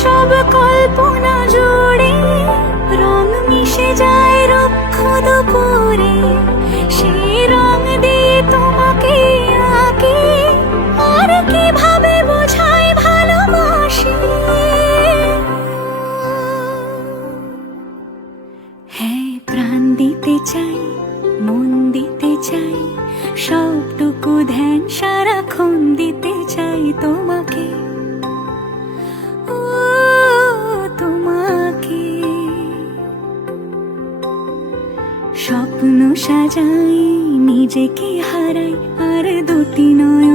সব কল্পনা জুড়ে রং মিশে যায় রুক্ষ দুপুরে, সেই রং দিয়ে তোমাকে আঁকি, আর কিভাবে বোঝাই ভালোবাসি। হ্যাঁ, প্রাণ দিতে চাই, মন দিতে চাই, সবটুকু ধ্যান সারাক্ষণ দিতে চাই তোমাকে, ও তোমাকে। স্বপ্ন সাজাই, নিজেকে হারাই, আর দুটি নয়